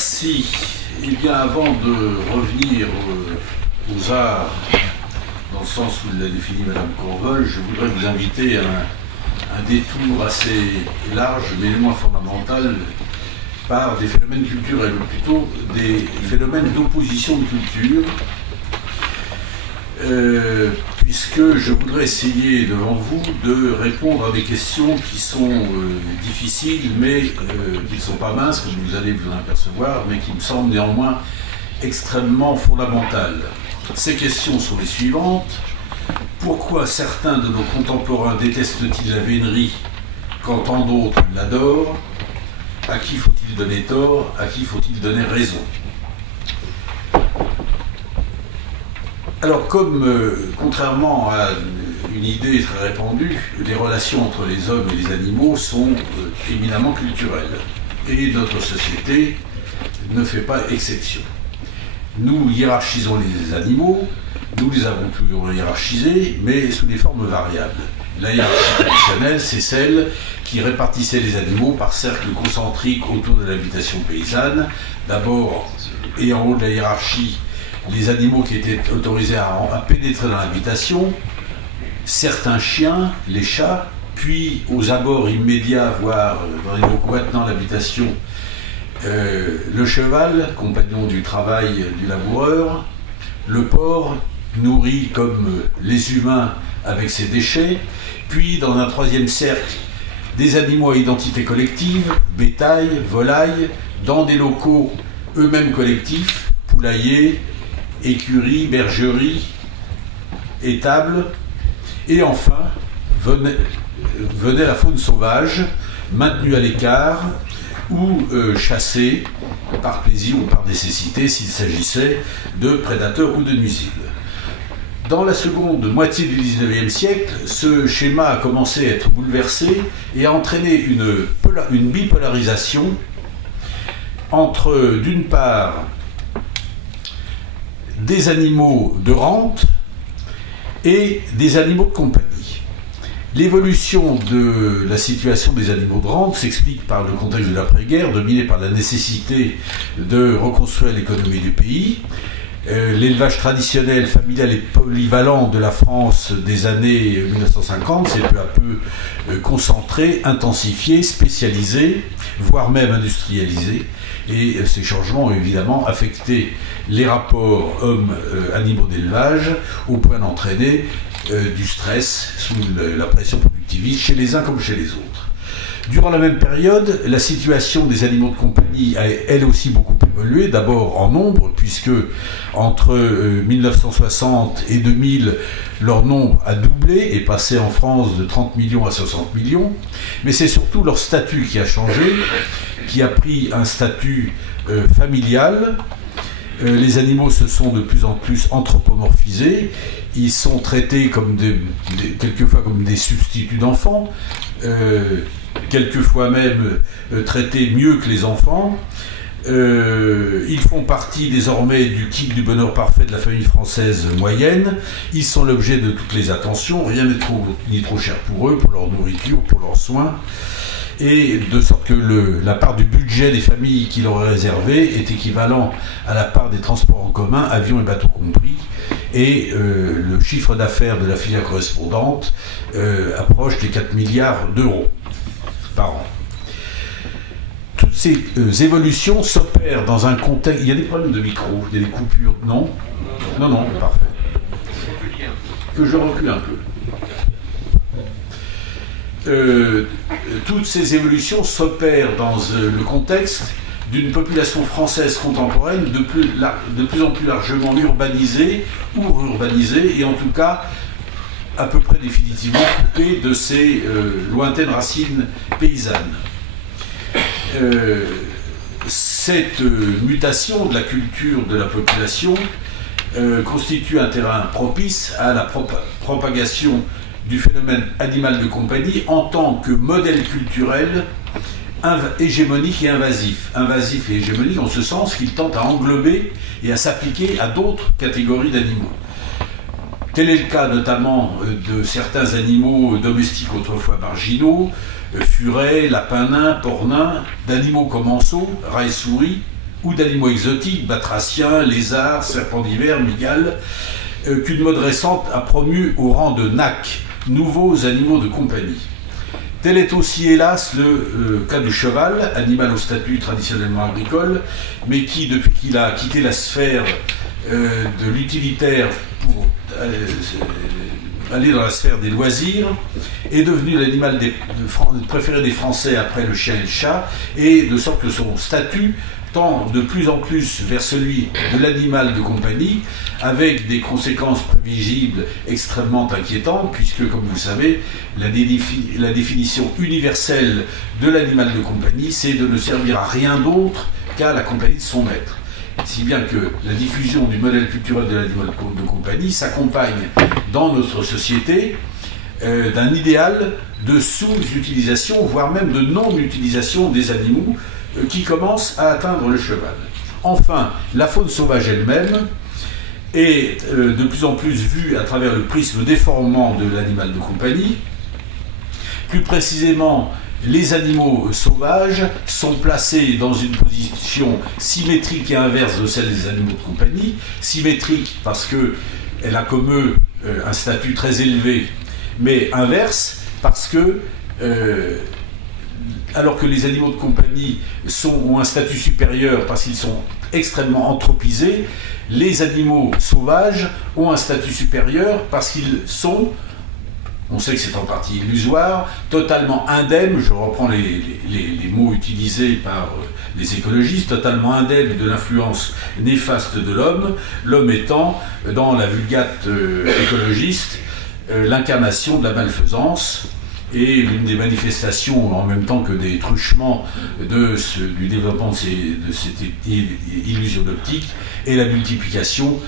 Merci. Eh bien, avant de revenir aux arts, dans le sens où l'a défini Madame Courvol, je voudrais vous inviter à un détour assez large, mais moins fondamental, par des phénomènes culturels, ou plutôt des phénomènes d'opposition de culture, puisque je voudrais essayer devant vous de répondre à des questions qui sont difficiles, mais qui ne sont pas minces, comme vous allez vous en apercevoir, mais qui me semblent néanmoins extrêmement fondamentales. Ces questions sont les suivantes. Pourquoi certains de nos contemporains détestent-ils la vénerie quand tant d'autres l'adorent? À qui faut-il donner tort? À qui faut-il donner raison? Alors, comme, contrairement à une idée très répandue, les relations entre les hommes et les animaux sont éminemment culturelles. Et notre société ne fait pas exception. Nous hiérarchisons les animaux, nous les avons toujours hiérarchisés, mais sous des formes variables. La hiérarchie traditionnelle, c'est celle qui répartissait les animaux par cercles concentriques autour de l'habitation paysanne. D'abord, et en haut de la hiérarchie, les animaux qui étaient autorisés à pénétrer dans l'habitation, certains chiens, les chats, puis aux abords immédiats, voire dans les locaux attenant l'habitation, le cheval, compagnon du travail du laboureur, le porc, nourri comme les humains avec ses déchets, puis dans un troisième cercle, des animaux à identité collective, bétail, volaille, dans des locaux eux-mêmes collectifs, poulaillers, écuries, bergeries, étables, et enfin venait la faune sauvage, maintenue à l'écart, ou chassée par plaisir ou par nécessité s'il s'agissait de prédateurs ou de nuisibles. Dans la seconde moitié du XIXe siècle, ce schéma a commencé à être bouleversé et a entraîné une bipolarisation entre, d'une part, des animaux de rente et des animaux de compagnie. L'évolution de la situation des animaux de rente s'explique par le contexte de l'après-guerre, dominé par la nécessité de reconstruire l'économie du pays. L'élevage traditionnel, familial et polyvalent de la France des années 1950 s'est peu à peu concentré, intensifié, spécialisé, voire même industrialisé. Et ces changements ont évidemment affecté les rapports hommes-animaux d'élevage au point d'entraîner du stress sous la pression productiviste chez les uns comme chez les autres. Durant la même période, la situation des animaux de compagnie a elle aussi beaucoup évolué, d'abord en nombre, puisque entre 1960 et 2000, leur nombre a doublé et passé en France de 30 millions à 60 millions, mais c'est surtout leur statut qui a changé, qui a pris un statut familial. Les animaux se sont de plus en plus anthropomorphisés, ils sont traités comme quelquefois comme des substituts d'enfants, quelquefois même traités mieux que les enfants. Ils font partie désormais du kit du bonheur parfait de la famille française moyenne. Ils sont l'objet de toutes les attentions, rien n'est ni trop cher pour eux, pour leur nourriture, pour leurs soins. Et de sorte que la part du budget des familles qui leur est réservée est équivalent à la part des transports en commun, avions et bateaux compris. Et le chiffre d'affaires de la filière correspondante approche les 4 milliards d'euros par an. Toutes ces évolutions s'opèrent dans un contexte... Il y a des problèmes de micro, il y a des coupures, non? Non, parfait. Que je recule un peu. Toutes ces évolutions s'opèrent dans le contexte d'une population française contemporaine de plus en plus largement urbanisée ou rurbanisée, et en tout cas à peu près définitivement coupée de ses lointaines racines paysannes. Cette mutation de la culture de la population constitue un terrain propice à la propagation du phénomène animal de compagnie en tant que modèle culturel hégémonique et invasif. Invasif et hégémonique en ce sens qu'il tente à englober et à s'appliquer à d'autres catégories d'animaux. Tel est le cas notamment de certains animaux domestiques autrefois marginaux, furets, lapins nains, porcs nains, d'animaux commensaux, rats et souris, ou d'animaux exotiques, batraciens, lézards, serpents d'hiver, mygales, qu'une mode récente a promu au rang de NAC, nouveaux animaux de compagnie. Tel est aussi, hélas, le cas du cheval, animal au statut traditionnellement agricole, mais qui, depuis qu'il a quitté la sphère de l'utilitaire pour aller dans la sphère des loisirs, est devenu l'animal préféré des Français après le chien et le chat, et de sorte que son statut tend de plus en plus vers celui de l'animal de compagnie, avec des conséquences prévisibles extrêmement inquiétantes, puisque, comme vous savez, la définition universelle de l'animal de compagnie, c'est de ne servir à rien d'autre qu'à la compagnie de son maître. Si bien que la diffusion du modèle culturel de l'animal de compagnie s'accompagne dans notre société d'un idéal de sous-utilisation, voire même de non-utilisation des animaux, qui commence à atteindre le cheval. Enfin, la faune sauvage elle-même est de plus en plus vue à travers le prisme déformant de l'animal de compagnie. Plus précisément, les animaux sauvages sont placés dans une position symétrique et inverse de celle des animaux de compagnie. Symétrique parce qu'elle a comme eux un statut très élevé, mais inverse parce que alors que les animaux de compagnie ont un statut supérieur parce qu'ils sont extrêmement anthropisés, les animaux sauvages ont un statut supérieur parce qu'ils sont, on sait que c'est en partie illusoire, totalement indemnes, je reprends les mots utilisés par les écologistes, totalement indemnes de l'influence néfaste de l'homme, l'homme étant, dans la vulgate écologiste, l'incarnation de la malfaisance. Et l'une des manifestations, en même temps que des truchements du développement de cette illusion d'optique, est la multiplication,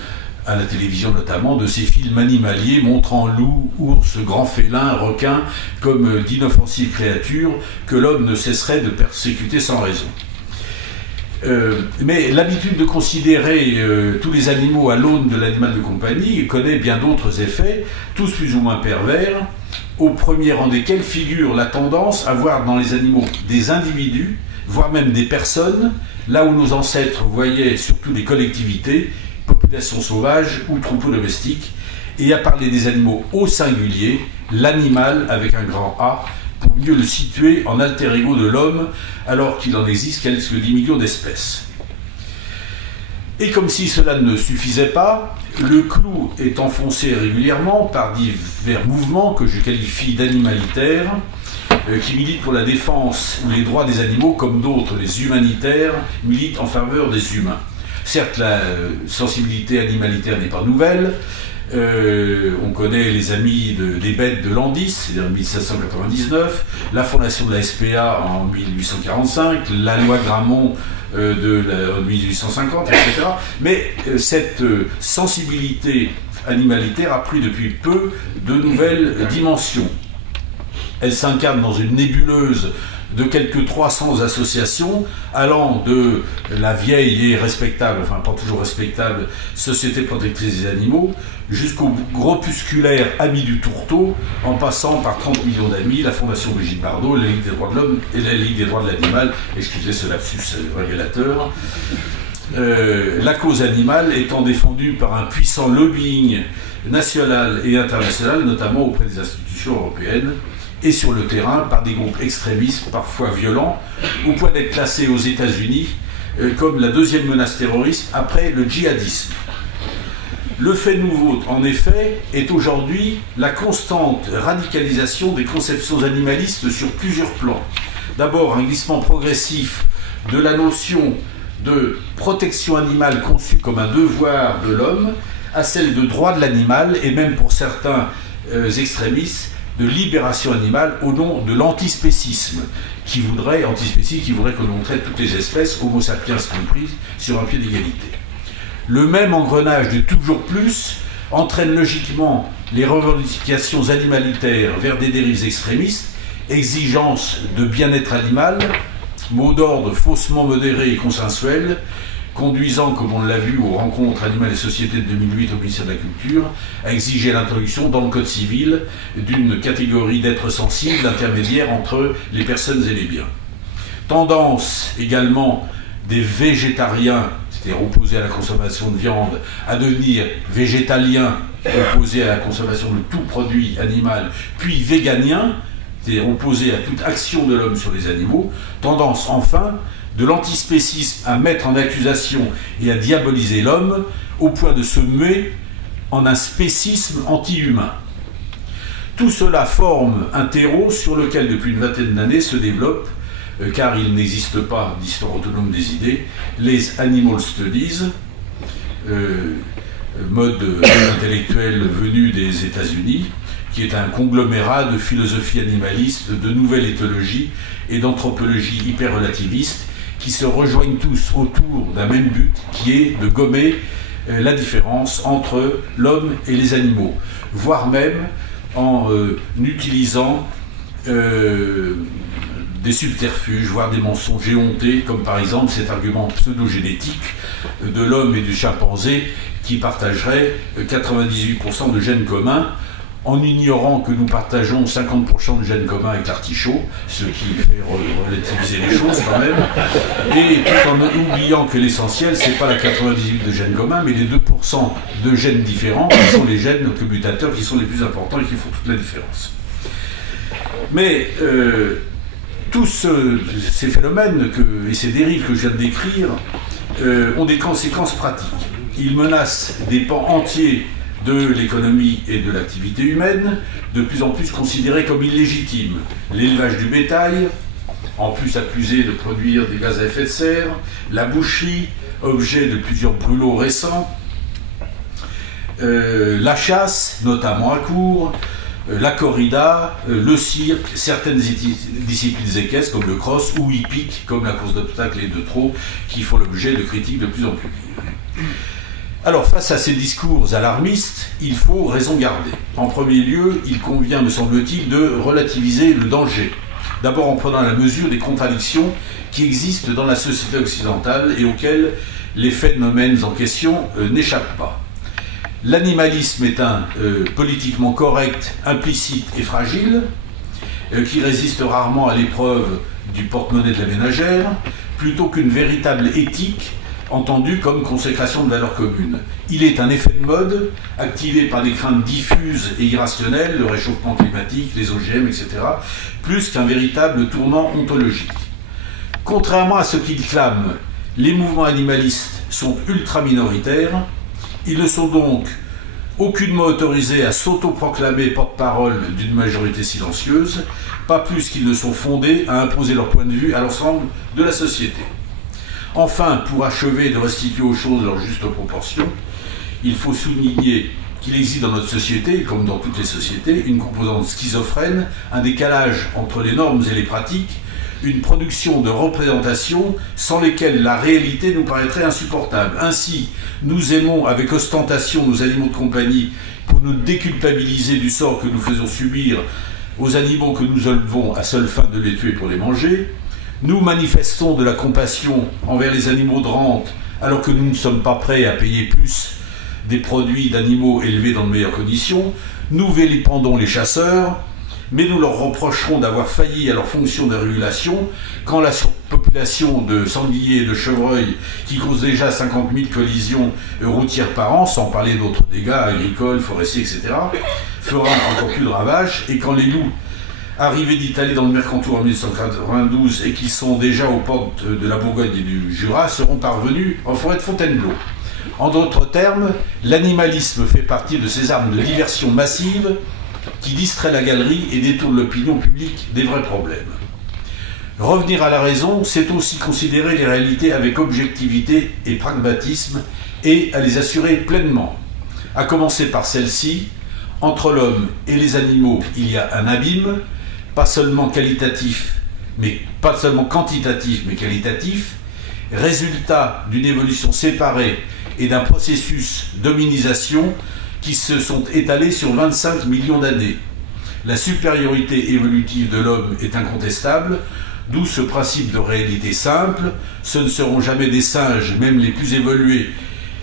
à la télévision notamment, de ces films animaliers montrant loups, ours, grands félins, requins, comme d'inoffensives créatures que l'homme ne cesserait de persécuter sans raison. Mais l'habitude de considérer tous les animaux à l'aune de l'animal de compagnie connaît bien d'autres effets, tous plus ou moins pervers, au premier rang desquels figure la tendance à voir dans les animaux des individus, voire même des personnes, là où nos ancêtres voyaient surtout des collectivités, populations sauvages ou troupeaux domestiques, et à parler des animaux au singulier, l'animal avec un grand A, pour mieux le situer en alter ego de l'homme, alors qu'il en existe quelques 10 millions d'espèces. Et comme si cela ne suffisait pas, le clou est enfoncé régulièrement par divers mouvements que je qualifie d'animalitaires, qui militent pour la défense ou les droits des animaux, comme d'autres, les humanitaires, militent en faveur des humains. Certes, la sensibilité animalitaire n'est pas nouvelle. On connaît les amis des bêtes de Landis, c'est-à-dire 1799, la fondation de la SPA en 1845, la loi Grammont de 1850, etc. Mais cette sensibilité animalitaire a pris depuis peu de nouvelles dimensions. Elle s'incarne dans une nébuleuse de quelques 300 associations allant de la vieille et respectable, enfin pas toujours respectable, Société protectrice des animaux, jusqu'au groupusculaire Amis du Tourteau, en passant par 30 millions d'amis, la Fondation Brigitte Bardot, la Ligue des droits de l'homme et la Ligue des droits de l'animal, excusez ce lapsus révélateur. La cause animale étant défendue par un puissant lobbying national et international, notamment auprès des institutions européennes, et sur le terrain par des groupes extrémistes, parfois violents, au point d'être classés aux États-Unis comme la deuxième menace terroriste après le djihadisme. Le fait nouveau, en effet, est aujourd'hui la constante radicalisation des conceptions animalistes sur plusieurs plans. D'abord, un glissement progressif de la notion de protection animale conçue comme un devoir de l'homme à celle de droit de l'animal, et même pour certains extrémistes, de libération animale au nom de l'antispécisme, qui voudrait que l'on traite toutes les espèces, Homo sapiens compris, sur un pied d'égalité. Le même engrenage de toujours plus entraîne logiquement les revendications animalitaires vers des dérives extrémistes, exigence de bien-être animal, mot d'ordre faussement modéré et consensuel, conduisant, comme on l'a vu aux rencontres Animal et Société de 2008 au ministère de la Culture, à exiger l'introduction dans le Code civil d'une catégorie d'êtres sensibles intermédiaires entre les personnes et les biens. Tendance également des végétariens, c'est-à-dire opposés à la consommation de viande, à devenir végétaliens, opposés à la consommation de tout produit animal, puis véganiens, c'est-à-dire opposés à toute action de l'homme sur les animaux, tendance enfin de l'antispécisme à mettre en accusation et à diaboliser l'homme au point de se muer en un spécisme anti-humain. Tout cela forme un terreau sur lequel depuis une vingtaine d'années se développe, car il n'existe pas d'histoire autonome des idées, les Animal Studies, mode intellectuel venu des États-Unis, qui est un conglomérat de philosophie animaliste, de nouvelle éthologie et d'anthropologie hyper-relativiste qui se rejoignent tous autour d'un même but, qui est de gommer la différence entre l'homme et les animaux, voire même en utilisant des subterfuges, voire des mensonges éhontés, comme par exemple cet argument pseudo-génétique de l'homme et du chimpanzé qui partageraient 98% de gènes communs, en ignorant que nous partageons 50% de gènes communs avec l'artichaut, ce qui fait relativiser les choses quand même, et tout en oubliant que l'essentiel, c'est pas la 98 de gènes communs, mais les 2% de gènes différents, qui sont les gènes commutateurs, qui sont les plus importants et qui font toute la différence. Mais tous ces phénomènes et ces dérives que je viens de décrire ont des conséquences pratiques. Ils menacent des pans entiers de l'économie et de l'activité humaine, de plus en plus considérés comme illégitimes. L'élevage du bétail, en plus accusé de produire des gaz à effet de serre, la boucherie, objet de plusieurs brûlots récents, la chasse, notamment à court, la corrida, le cirque, certaines disciplines équestres comme le cross ou hippique comme la course d'obstacles et de trot qui font l'objet de critiques de plus en plus vives. Alors, face à ces discours alarmistes, il faut raison garder. En premier lieu, il convient, me semble-t-il, de relativiser le danger. D'abord en prenant la mesure des contradictions qui existent dans la société occidentale et auxquelles les phénomènes en question n'échappent pas. L'animalisme est un politiquement correct, implicite et fragile, qui résiste rarement à l'épreuve du porte-monnaie de la ménagère, plutôt qu'une véritable éthique entendu comme consécration de valeurs communes. Il est un effet de mode, activé par des craintes diffuses et irrationnelles, le réchauffement climatique, les OGM, etc., plus qu'un véritable tournant ontologique. Contrairement à ce qu'ils clament, les mouvements animalistes sont ultra minoritaires, ils ne sont donc aucunement autorisés à s'autoproclamer porte-parole d'une majorité silencieuse, pas plus qu'ils ne sont fondés à imposer leur point de vue à l'ensemble de la société. Enfin, pour achever de restituer aux choses leur juste proportion, il faut souligner qu'il existe dans notre société, comme dans toutes les sociétés, une composante schizophrène, un décalage entre les normes et les pratiques, une production de représentations sans lesquelles la réalité nous paraîtrait insupportable. Ainsi, nous aimons avec ostentation nos animaux de compagnie pour nous déculpabiliser du sort que nous faisons subir aux animaux que nous élevons à seule fin de les tuer pour les manger. Nous manifestons de la compassion envers les animaux de rente alors que nous ne sommes pas prêts à payer plus des produits d'animaux élevés dans de meilleures conditions. Nous vilipendons les chasseurs, mais nous leur reprocherons d'avoir failli à leur fonction de régulation quand la surpopulation de sangliers et de chevreuils, qui cause déjà 50 000 collisions routières par an, sans parler d'autres dégâts agricoles, forestiers, etc., fera encore plus de ravages, et quand les loups arrivés d'Italie dans le Mercantour en 1992 et qui sont déjà aux portes de la Bourgogne et du Jura seront parvenus en forêt de Fontainebleau. En d'autres termes, l'animalisme fait partie de ces armes de diversion massive qui distraient la galerie et détournent l'opinion publique des vrais problèmes. Revenir à la raison, c'est aussi considérer les réalités avec objectivité et pragmatisme et à les assurer pleinement. À commencer par celle-ci, entre l'homme et les animaux, il y a un abîme, pas seulement quantitatif, mais qualitatif, résultat d'une évolution séparée et d'un processus d'hominisation qui se sont étalés sur 25 millions d'années. La supériorité évolutive de l'homme est incontestable, d'où ce principe de réalité simple. Ce ne seront jamais des singes, même les plus évolués,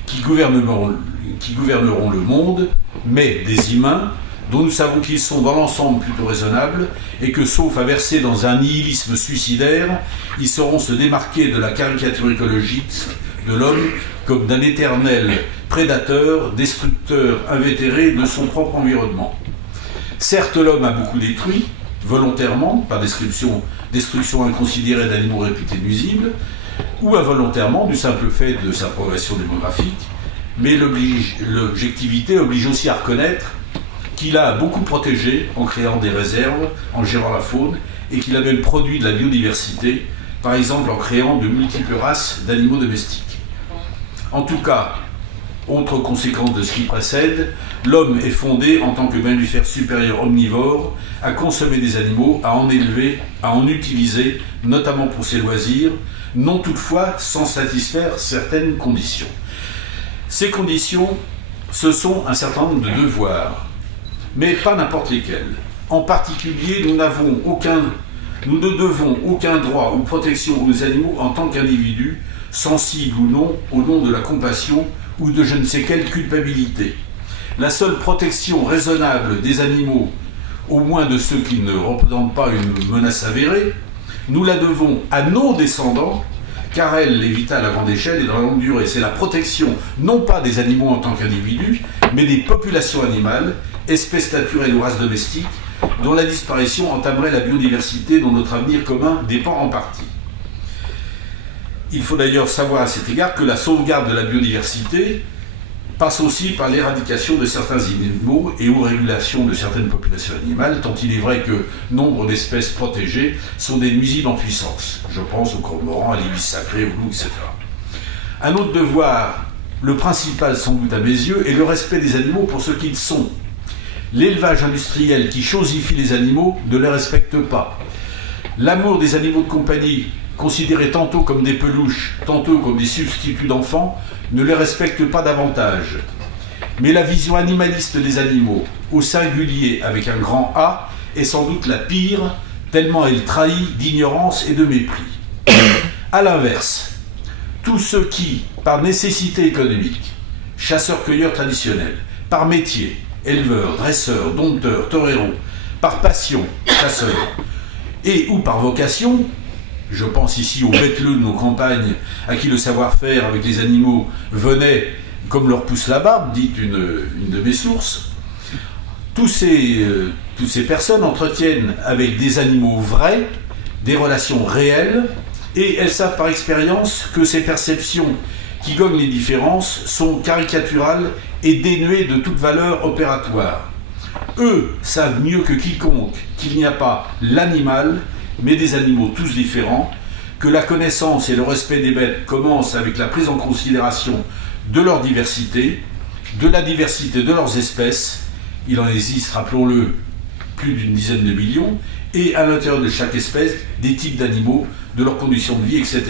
qui gouverneront le monde, mais des humains dont nous savons qu'ils sont dans l'ensemble plutôt raisonnables, et que, sauf à verser dans un nihilisme suicidaire, ils sauront se démarquer de la caricature écologique de l'homme comme d'un éternel prédateur, destructeur invétéré de son propre environnement. Certes, l'homme a beaucoup détruit, volontairement, par destruction inconsidérée d'animaux réputés nuisibles, ou involontairement, du simple fait de sa progression démographique, mais l'objectivité oblige aussi à reconnaître qu'il a beaucoup protégé en créant des réserves, en gérant la faune, et qu'il a même produit de la biodiversité, par exemple en créant de multiples races d'animaux domestiques. En tout cas, autre conséquence de ce qui précède, l'homme est fondé, en tant que mammifère supérieur omnivore, à consommer des animaux, à en élever, à en utiliser, notamment pour ses loisirs, non toutefois sans satisfaire certaines conditions. Ces conditions, ce sont un certain nombre de devoirs, mais pas n'importe lesquels. En particulier, nous ne devons aucun droit ou protection aux animaux en tant qu'individus, sensibles ou non, au nom de la compassion ou de je ne sais quelle culpabilité. La seule protection raisonnable des animaux, au moins de ceux qui ne représentent pas une menace avérée, nous la devons à nos descendants, car elle est vitale à grande échelle et dans la longue durée. C'est la protection, non pas des animaux en tant qu'individus, mais des populations animales, espèces naturelles ou races domestiques, dont la disparition entamerait la biodiversité dont notre avenir commun dépend en partie. Il faut d'ailleurs savoir à cet égard que la sauvegarde de la biodiversité passe aussi par l'éradication de certains animaux et ou régulation de certaines populations animales, tant il est vrai que nombre d'espèces protégées sont des nuisibles en puissance. Je pense aux cormorans, à l'ibis sacré, aux loups, etc. Un autre devoir, le principal sans doute à mes yeux, est le respect des animaux pour ce qu'ils sont. L'élevage industriel qui chosifie les animaux ne les respecte pas. L'amour des animaux de compagnie, considérés tantôt comme des peluches, tantôt comme des substituts d'enfants, ne les respecte pas davantage. Mais la vision animaliste des animaux, au singulier avec un grand A, est sans doute la pire, tellement elle trahit d'ignorance et de mépris. A l'inverse, tous ceux qui, par nécessité économique, chasseurs-cueilleurs traditionnels, par métier, éleveurs, dresseurs, dompteurs, toreros, par passion, chasseurs, et ou par vocation, je pense ici aux bêteleux de nos campagnes, à qui le savoir-faire avec les animaux venait comme leur pousse la barbe, dit une de mes sources. Toutes ces personnes entretiennent avec des animaux vrais, des relations réelles, et elles savent par expérience que ces perceptions qui gomment les différences sont caricaturales et dénuées de toute valeur opératoire. Eux savent mieux que quiconque qu'il n'y a pas l'animal, mais des animaux tous différents, que la connaissance et le respect des bêtes commencent avec la prise en considération de leur diversité, de la diversité de leurs espèces. Il en existe, rappelons-le, plus d'une dizaine de millions, et à l'intérieur de chaque espèce, des types d'animaux, de leurs conditions de vie, etc.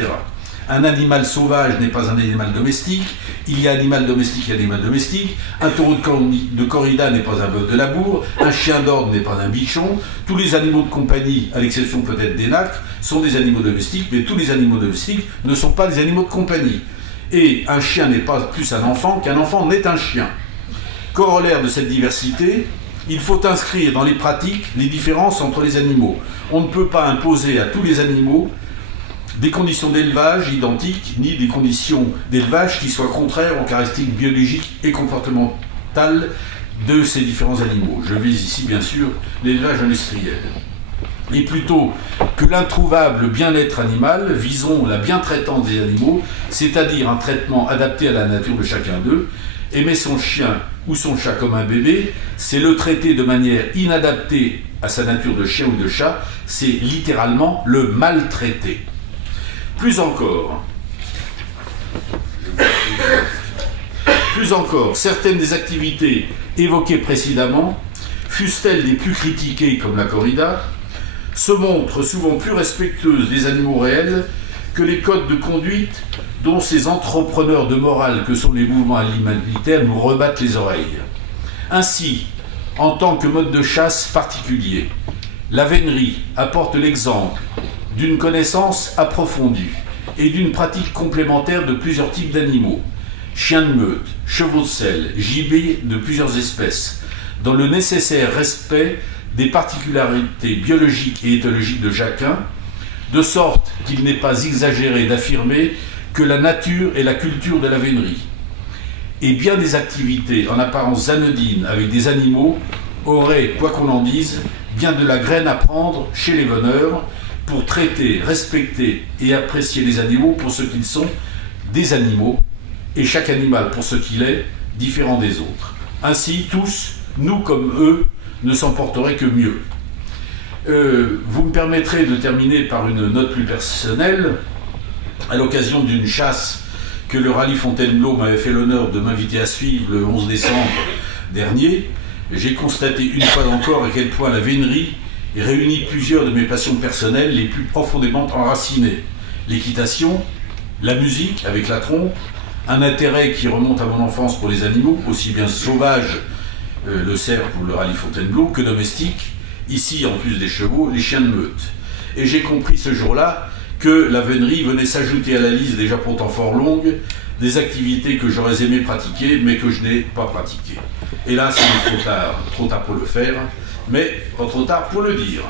Un animal sauvage n'est pas un animal domestique, il y a animal domestique et animal domestique, un taureau de corrida n'est pas un bœuf de labour, un chien d'ordre n'est pas un bichon, tous les animaux de compagnie, à l'exception peut-être des nacres, sont des animaux domestiques, mais tous les animaux domestiques ne sont pas des animaux de compagnie. Et un chien n'est pas plus un enfant qu'un enfant n'est un chien. Corollaire de cette diversité, il faut inscrire dans les pratiques les différences entre les animaux. On ne peut pas imposer à tous les animaux des conditions d'élevage identiques, ni des conditions d'élevage qui soient contraires aux caractéristiques biologiques et comportementales de ces différents animaux. Je vise ici, bien sûr, l'élevage industriel. Et plutôt que l'introuvable bien-être animal, visons la bien-traitance des animaux, c'est-à-dire un traitement adapté à la nature de chacun d'eux. Aimer son chien ou son chat comme un bébé, c'est le traiter de manière inadaptée à sa nature de chien ou de chat, c'est littéralement le maltraiter. Plus encore, certaines des activités évoquées précédemment, fussent-elles les plus critiquées comme la corrida, se montrent souvent plus respectueuses des animaux réels que les codes de conduite dont ces entrepreneurs de morale que sont les mouvements animalitaires nous rebattent les oreilles. Ainsi, en tant que mode de chasse particulier, la vénerie apporte l'exemple d'une connaissance approfondie et d'une pratique complémentaire de plusieurs types d'animaux, chiens de meute, chevaux de selle, gibets de plusieurs espèces, dans le nécessaire respect des particularités biologiques et éthologiques de chacun, de sorte qu'il n'est pas exagéré d'affirmer que la nature est la culture de la vénerie. Et bien des activités en apparence anodines avec des animaux auraient, quoi qu'on en dise, bien de la graine à prendre chez les veneurs pour traiter, respecter et apprécier les animaux pour ce qu'ils sont, des animaux, et chaque animal pour ce qu'il est, différent des autres. Ainsi, tous, nous comme eux, ne s'en porteraient que mieux. Vous me permettrez de terminer par une note plus personnelle. À l'occasion d'une chasse que le rallye Fontainebleau m'avait fait l'honneur de m'inviter à suivre le 11 décembre dernier, j'ai constaté une fois encore à quel point la vénerie réunit plusieurs de mes passions personnelles les plus profondément enracinées. L'équitation, la musique avec la trompe, un intérêt qui remonte à mon enfance pour les animaux, aussi bien sauvages, le cerf pour le rallye Fontainebleau, que domestiques, ici en plus des chevaux, les chiens de meute. Et j'ai compris ce jour-là que la vénerie venait s'ajouter à la liste déjà pourtant fort longue des activités que j'aurais aimé pratiquer mais que je n'ai pas pratiquées. Hélas, il est trop tard pour le faire, mais pas trop tard pour le dire.